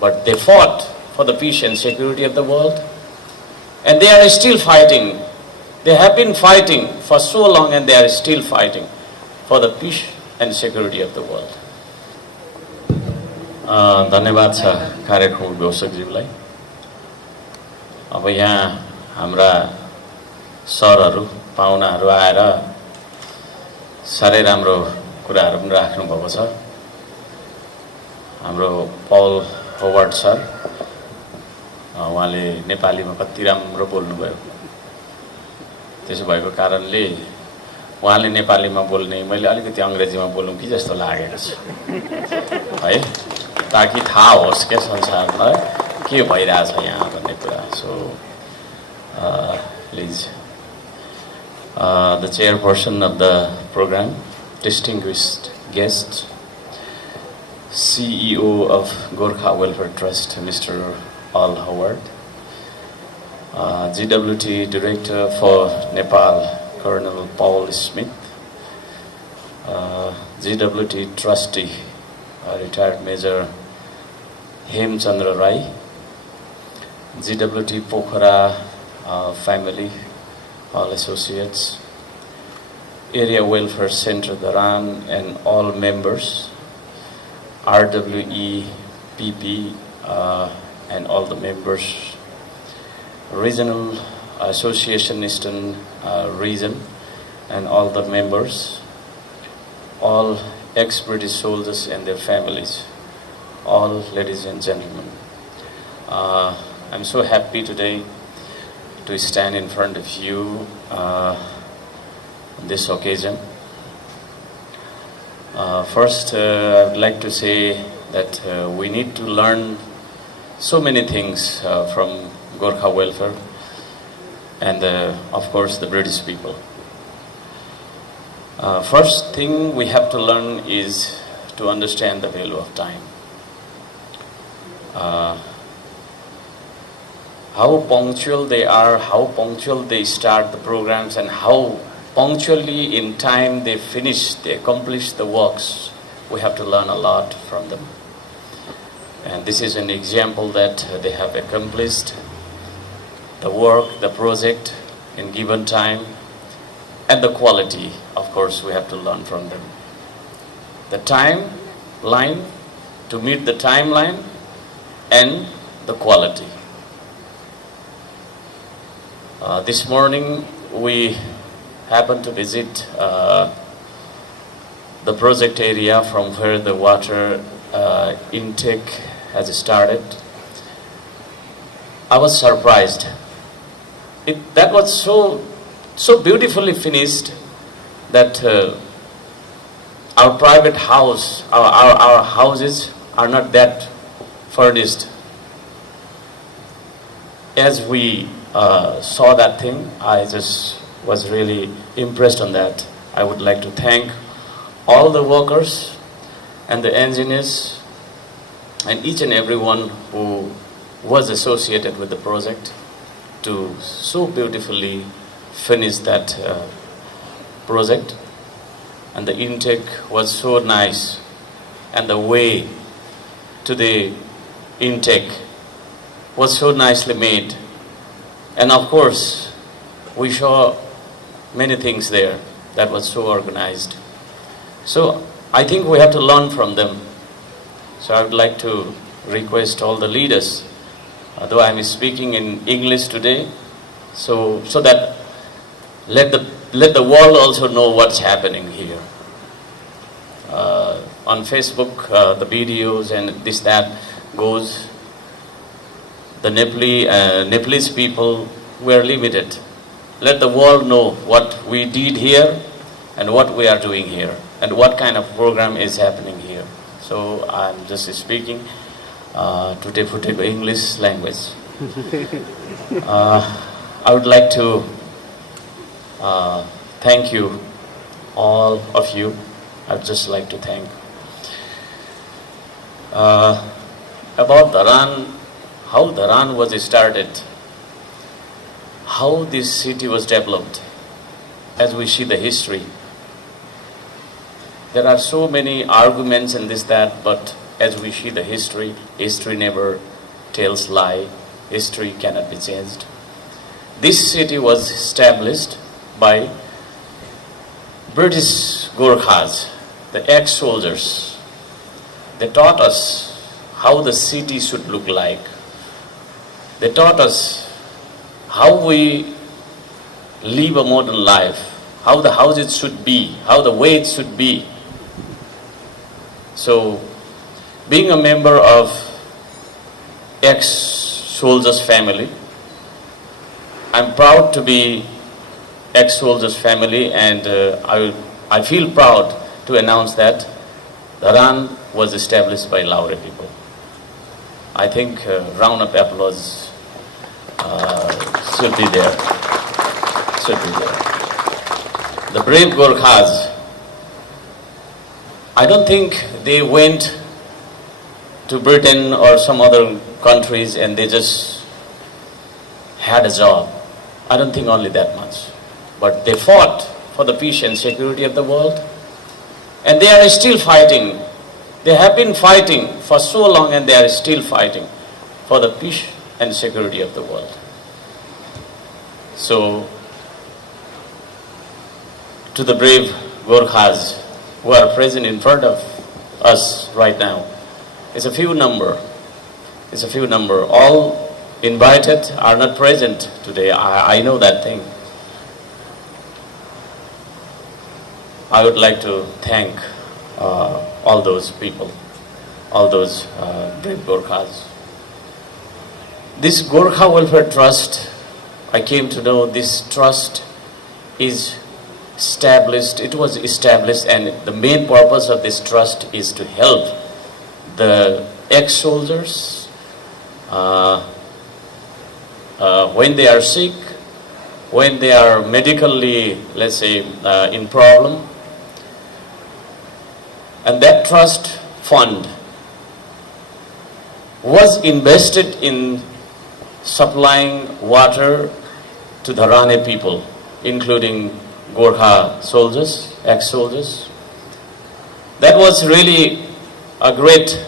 but they fought for the peace and security of the world. And they are still fighting. They have been fighting for so long and they are still fighting for the peace and security of the world. धन्यवाद छ कार्यक्रम व्यवस्थकज्यूलाई। अब यहाँ हाम्रा सरहरू पाहुनाहरू आएर साह्रै राम्रो कुराहरू पनि राख्नु भएको छ। हाम्रो पल होवर्ड सर उहाँले नेपालीमा कति राम्रो बोल्नुभयो। त्यसो भएको कारणले उहाँले नेपालीमा बोल्ने मैले अलिकति अङ्ग्रेजीमा बोलौँ कि जस्तो लागेको छ है, ताकि थाहा होस् क्या संसारमा के भइरहेछ यहाँ भन्ने कुरा। So please the chairperson of the program, distinguished guest, CEO of Gorkha Welfare Trust, Mr. Al Howard, GWT Director for Nepal, Colonel Paul Smith, GWT Trustee, Retired Major Hem Chandra Rai, GWT Pokhara family, all associates, Area Welfare Center Dharan and all members, RWE, PP and all the members, Regional Association Eastern Region and all the members, all ex-British soldiers and their families, all ladies and gentlemen. I'm so happy today to stand in front of you on this occasion. First, I would like to say that we need to learn so many things from Gorkha Welfare and of course the British people. First thing we have to learn is to understand the value of time. How punctual they are, how punctual they start the programs, and how punctually in time they finish, they accomplish the works. We have to learn a lot from them. And this is an example that they have accomplished the work, the project in given time, and the quality, of course, we have to learn from them. The timeline, to meet the timeline, and the quality. This morning we happened to visit the project area from where the water intake has started. I was surprised. That was so beautifully finished that our private house, our houses are not that furnished. As we saw that thing, I just was really impressed on that. I would like to thank all the workers and the engineers and each and everyone who was associated with the project to so beautifully finish that project. And the intake was so nice, and the way to the intake was so nicely made. And of course, we saw many things there that was so organized. So I think we have to learn from them. So I would like to request all the leaders, though I am speaking in English today, so that let the world also know what's happening here. On Facebook, the videos and this that goes. The Nepalese people were limited. Let the world know what we did here and what we are doing here and what kind of program is happening here. So I'm just speaking to English language. I would like to thank you, all of you. I'd just like to thank. About Dharan, how Dharan was started, how this city was developed, as we see the history. There are so many arguments and this, that, but as we see the history, history never tells lie, history cannot be changed. This city was established by British Gorkhas, the ex-soldiers. They taught us how the city should look like. They taught us how we live a modern life, how the houses should be, how the way it should be. So, being a member of ex-soldiers family, I'm proud to be ex-soldiers family, and I feel proud to announce that Dharan was established by Laure people. I think round of applause should be there. Should be there. The brave Gorkhas, I don't think they went to Britain or some other countries and they just had a job. I don't think only that much. But they fought for the peace and security of the world. And they are still fighting. They have been fighting for so long and they are still fighting for the peace and security of the world. So, to the brave Gorkhas who are present in front of us right now, it's a few number. It's a few number. All invited are not present today. I know that thing. I would like to thank all those people, all those brave Gorkhas. This Gorkha Welfare Trust, I came to know this trust is established, it was established, and the main purpose of this trust is to help the ex-soldiers when they are sick, when they are medically, let's say, in problem. And that trust fund was invested in supplying water to the Rane people, including Gorkha soldiers, ex-soldiers. That was really a great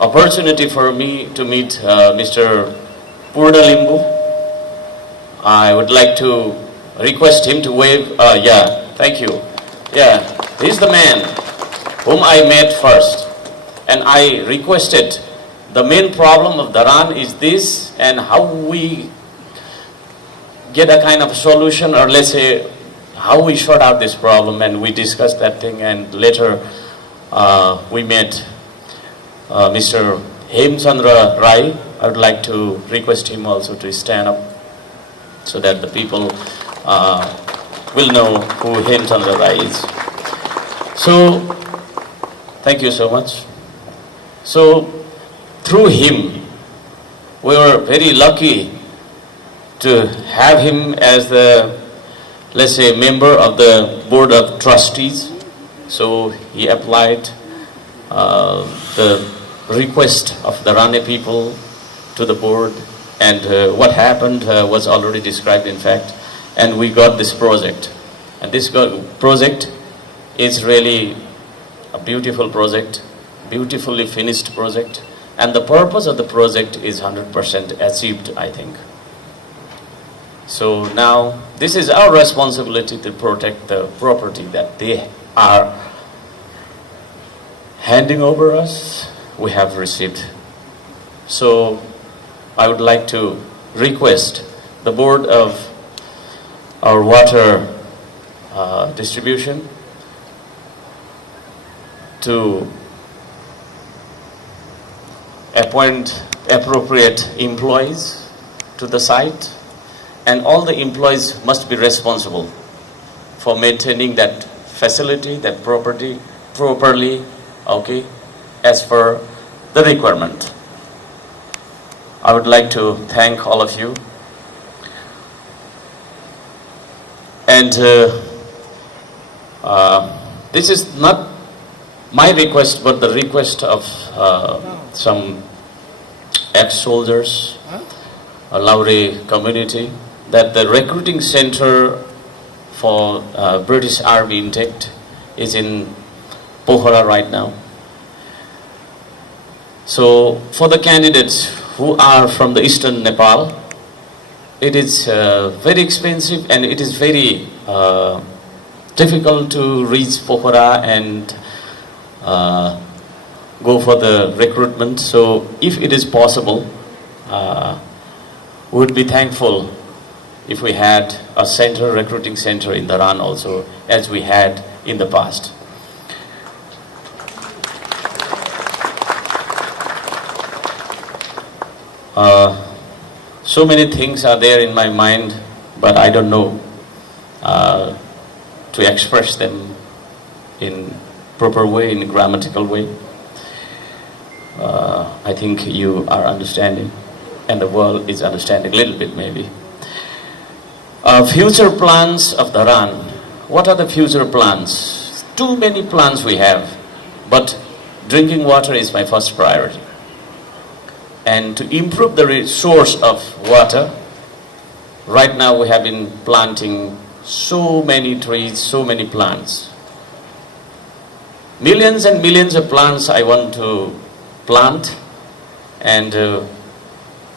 opportunity for me to meet Mr. Purna Limbu. I would like to request him to wave. Yeah, thank you. Yeah, he's the man whom I met first. And I requested, the main problem of Dharan is this, and how we get a kind of solution, or let's say, how we sort out this problem, and we discussed that thing, and later we met Mr. Hemchandra Rai. I would like to request him also to stand up so that the people will know who Hemchandra Rai is. So, thank you so much. So, through him, we were very lucky to have him as the, let's say, member of the Board of Trustees. So he applied the request of the Rane people to the board, and what happened was already described, in fact, and we got this project. And this project is really a beautiful project, beautifully finished project, and the purpose of the project is 100% achieved, I think. So now, this is our responsibility to protect the property that they are handing over us, we have received. So, I would like to request the board of our water distribution to appoint appropriate employees to the site, and all the employees must be responsible for maintaining that facility, that property properly, okay, as per the requirement. I would like to thank all of you. And this is not my request, but the request of some ex-soldiers, a Laure community, that the recruiting center for British Army intake is in Pohara right now. So for the candidates who are from the eastern Nepal, it is very expensive and it is very difficult to reach Pokhara and go for the recruitment. So if it is possible, we would be thankful if we had a center, recruiting center in Dharan also, as we had in the past. So many things are there in my mind, but I don't know to express them in proper way, in a grammatical way. I think you are understanding, and the world is understanding a little bit maybe. Future plans of Dharan. What are the future plans? Too many plans we have, but drinking water is my first priority. And to improve the source of water, right now we have been planting so many trees, so many plants. Millions and millions of plants I want to plant, and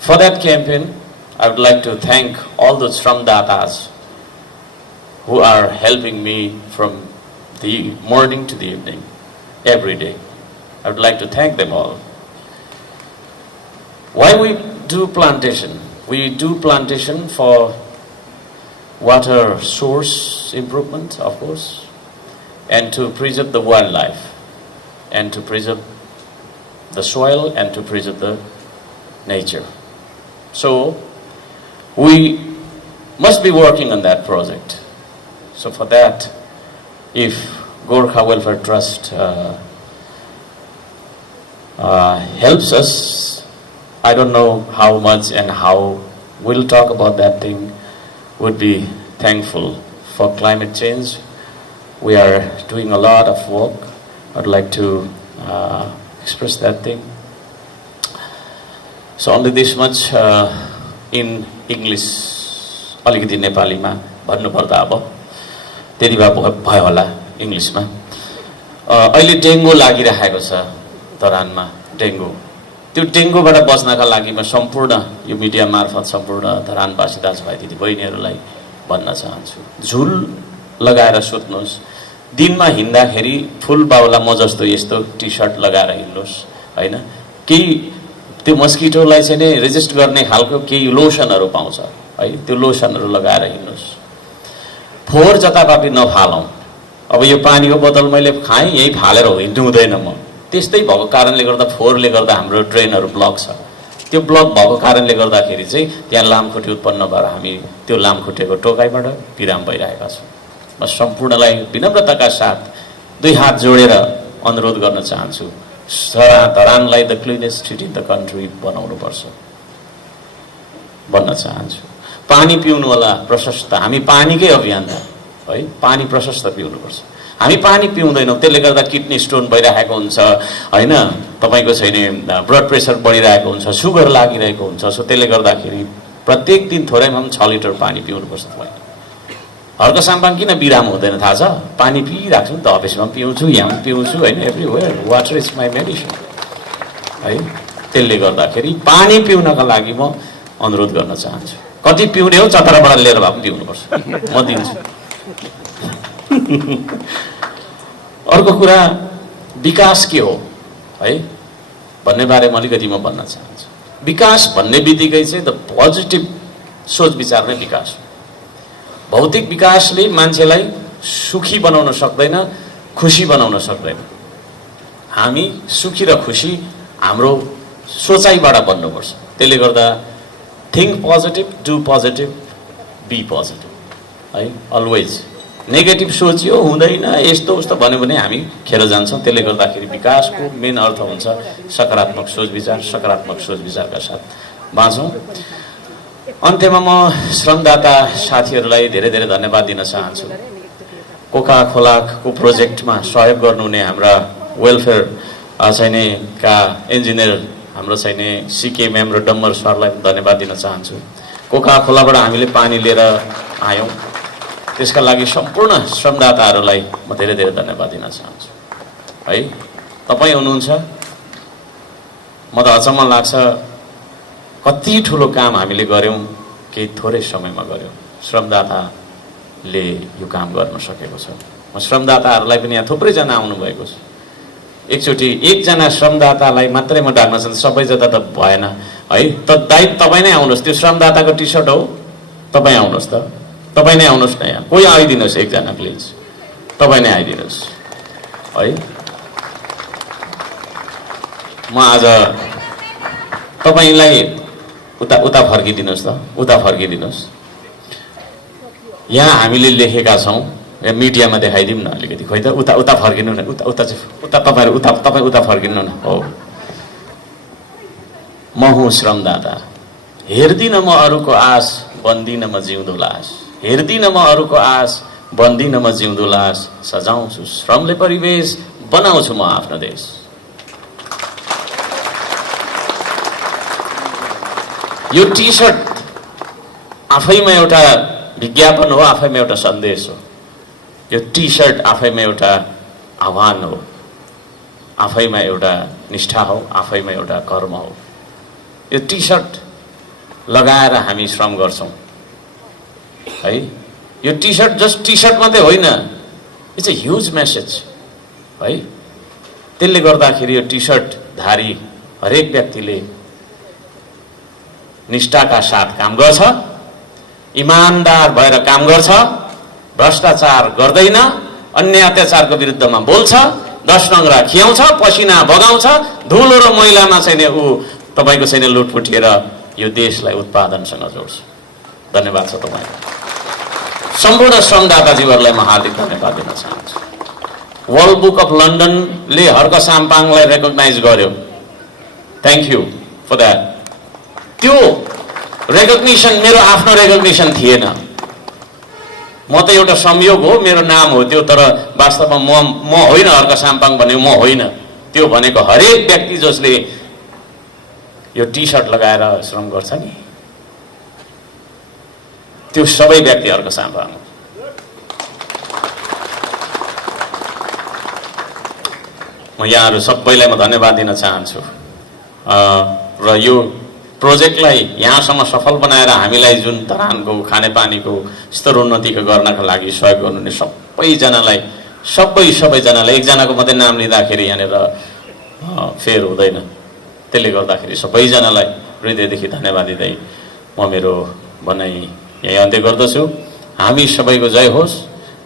for that campaign I would like to thank all the Shramdatas who are helping me from the morning to the evening, every day. I would like to thank them all. Why we do plantation? We do plantation for water source improvement, of course, and to preserve the wildlife, and to preserve the soil, and to preserve the nature. So we must be working on that project. So for that, if Gorkha Welfare Trust helps us, I don't know how much and how we'll talk about that thing, would be thankful. For climate change, we are doing a lot of work. I'd like to express that thing. So only this much in English, अलिकति नेपालीमा भन्नुपर्दा अब त्यति भए भयो होला इङ्ग्लिसमा। अहिले डेङ्गु लागिरहेको छ धरानमा, डेङ्गु। त्यो डेङ्गुबाट बच्नका लागि म सम्पूर्ण यो मिडिया मार्फत सम्पूर्ण धरानवासी दाजुभाइ दिदीबहिनीहरूलाई भन्न चाहन्छु, झुल लगाएर सुत्नुहोस्। दिनमा हिँड्दाखेरि फुल बाउला म जस्तो यस्तो टी सर्ट लगाएर हिँड्नुहोस्, हैन? केही त्यो मस्किटोलाई चाहिँ नि रेजिस्ट गर्ने खालको केही लोसनहरू पाउँछ है, त्यो लोसनहरू लगाएर हिँड्नुहोस्। फोहोर जताततै नफालौँ। अब यो पानीको बोतल मैले खाएँ, यही फालेर हिँड्नु हुँदैन म। त्यस्तै भएको कारणले गर्दा फोहोरले गर्दा हाम्रो ड्रेनहरू ब्लक छ। त्यो ब्लक भएको कारणले गर्दाखेरि चाहिँ त्यहाँ लामखुट्टे उत्पन्न भएर हामी त्यो लामखुट्टेको टोकाइबाट बिराम भइरहेका छौँ। म सम्पूर्णलाई विनम्रताका साथ दुई हात जोडेर अनुरोध गर्न चाहन्छु, धरानलाई the cleanest city in the country बनाउनुपर्छ भन्न चाहन्छु। पानी पिउनु होला प्रशस्त, हामी पानीकै अभियान है, पानी प्रशस्त पिउनुपर्छ। हामी पानी पिउँदैनौँ, त्यसले गर्दा किडनी स्टोन भइरहेको हुन्छ हैन, तपाईको छैन ब्लड प्रेसर बढिरहेको हुन्छ, सुगर लागिरहेको हुन्छ। सो त्यसले गर्दाखेरि प्रत्येक दिन थोरैमा पनि 6 लिटर पानी पिउनुपर्छ। तपाईले हर्क साम्बाङ किन बिराम हुँदैन थाहा छ? पानी पिइराख्छु नि त, अफिसमा पनि पिउँछु, यहाँ पनि पिउँछु हैन, everywhere water is my medicine है। त्यसले गर्दाखेरि पानी पिउनका लागि म अनुरोध गर्न चाहन्छु। कति पिउने हो? चतराबाट लिएर भए पनि पिउनुपर्छ, म दिन्छु। अर्को कुरा विकास के हो है भन्ने बारेमा अलिकति म भन्न चाहन्छु। विकास भन्ने बित्तिकै चाहिँ द पोजिटिभ सोच विचार नै विकास हो। भौतिक विकासले मान्छेलाई सुखी बनाउन सक्दैन, खुसी बनाउन सक्दैन। हामी सुखी र खुसी हाम्रो सोचाइबाट बन्नुपर्छ। त्यसले गर्दा think positive, do positive, be positive है। अलवेज नेगेटिभ सोचियो हुँदैन यस्तो उस्तो भन्यो भने हामी खेर जान्छौँ। त्यसले गर्दाखेरि विकासको मेन अर्थ हुन्छ सकारात्मक सोच विचार, सकारात्मक सोच विचारका साथ बाँचौँ। अन्त्यमा म श्रमदाता साथीहरूलाई धेरै धेरै धन्यवाद दिन चाहन्छु। कोका खोलाको प्रोजेक्टमा सहयोग गर्नुहुने हाम्रा वेलफेयर चाहिने का इन्जिनियर हाम्रो चाहिने सिके म्याम र डम्बर सरलाई धन्यवाद दिन चाहन्छु। कोका खोलाबाट हामीले पानी लिएर आयौँ, त्यसका लागि सम्पूर्ण श्रमदाताहरूलाई म धेरै धेरै धन्यवाद दिन चाहन्छु है। तपाईँ हुनुहुन्छ म त अचम्म लाग्छ कति ठुलो काम हामीले गर्यौं केही थोरै समयमा गर्यौं श्रमदाताले यो काम गर्न सकेको छ म श्रमदाताहरूलाई पनि यहाँ थुप्रै जना आउनु भएको छ एकचोटि एकजना श्रमदातालाई मात्रै म डाक्न चाहन्छु सबै जता त भएन है त दाइ तपाई नै आउनुस् त्यो श्रमदाताको टी-शर्ट हो तपाई आउनुस् त तपाई नै आउनुस् न यहाँ कोही आइदिनुस् एकजना प्लिज तपाई नै आइदिनुस् है म आज तपाईलाई उता फर्किदिनुस् त उता फर्किदिनुस् यहाँ हामीले लेखेका छौं मिडियामा देखाइदिउँ न अलिकति खोइ त उता फर्किनु न उता तपाईहरु तपाई उता फर्किनु न हो म हुँ श्रमदाता हेर्दिन म अरूको आश बन्दिन म जिउँदो लास हेर्दिन म अरूको आश बन्दिन म जिउँदो लास सजाउँछु श्रमले परिवेश बनाउँछु म आफ्नो देश यो टी-शर्ट आफैमा एउटा विज्ञापन हो आफैमा एउटा सन्देश हो यो टी-शर्ट आफैमा एउटा आह्वान हो आफैमा एउटा निष्ठा हो आफैमा एउटा कर्म हो यो टी-शर्ट लगाएर हामी श्रम गर्छौं है यो टी-शर्ट जस्ट टी-शर्ट मात्रै होइन इट्स अ ह्युज मेसेज है त्यसले गर्दाखेरि यो टी-शर्ट धारी हरेक व्यक्तिले निष्ठाका साथ काम गर्छ इमानदार भएर काम गर्छ भ्रष्टाचार गर्दैन अन्य अत्याचारको विरुद्धमा बोल्छ 10 नङ्ग्रा खियाउँछ पसिना बगाउँछ धुलो र मैलामा चाहिँ उ तपाईको चाहिँ लुटपुटिएर यो देशलाई उत्पादनसँग जोड्छ धन्यवाद छ तपाईलाई सम्पूर्ण श्रमदाताजीहरुलाई म हार्दिक धन्यवाद दिन चाहन्छु वर्ल्ड बुक अफ लन्डनले हर्क साम्पाङलाई रेकग्नाइज गर्यो थ्यांक यू फर दैट त्यो रेकग्निसन मेरो आफ्नो रेकग्निसन थिएन म त एउटा संयोग हो मेरो नाम हो त्यो तर वास्तवमा म होइन हर्क साम्पाङ भने म होइन त्यो भनेको हरेक व्यक्ति जसले यो टी-शर्ट लगाएर श्रम गर्छ नि त्यो सबै व्यक्ति हर्क साम्पाङ म यहाँहरु सबैलाई म धन्यवाद दिन चाहन्छु र यो प्रोजेक्टलाई यहाँसम्म सफल बनाएर हामीलाई जुन धरानको खानेपानीको स्तरोन्नतिको गर्नका लागि सहयोग गर्नुहुने सबैजनालाई सबैजनालाई एकजनाको मात्रै नाम लिँदाखेरि यहाँनिर फेर हुँदैन त्यसले गर्दाखेरि सबैजनालाई हृदयदेखि धन्यवाद दिँदै म मेरो भनाइ यही अन्त्य गर्दछु हामी सबैको जय होस्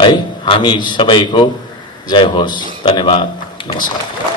है हामी सबैको जय होस् धन्यवाद नमस्कार